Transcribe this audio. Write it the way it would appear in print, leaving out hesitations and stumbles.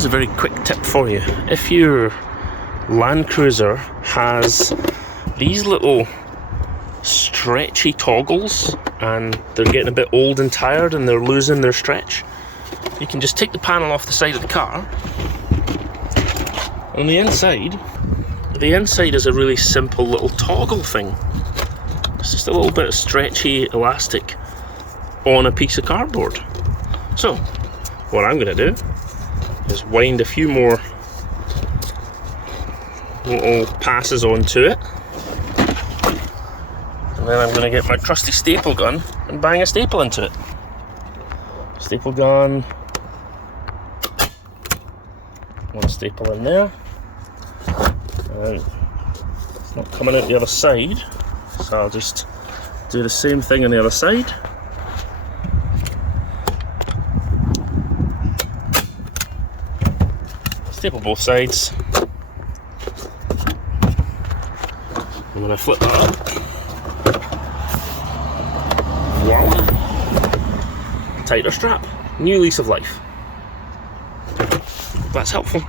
Here's a very quick tip for you. If your Land Cruiser has these little stretchy toggles and they're getting a bit old and tired and they're losing their stretch, you can just take the panel off the side of the car. On the inside is a really simple little toggle thing. It's just a little bit of stretchy elastic on a piece of cardboard. So what I'm going to do is wind a few more little passes onto it, and then I'm going to get my trusty staple gun and bang a staple into it. Staple gun, one staple in there, and it's not coming out the other side, so I'll just do the same thing on the other side. Staple both sides, and when I flip that up, voila! Tighter strap, new lease of life. That's helpful.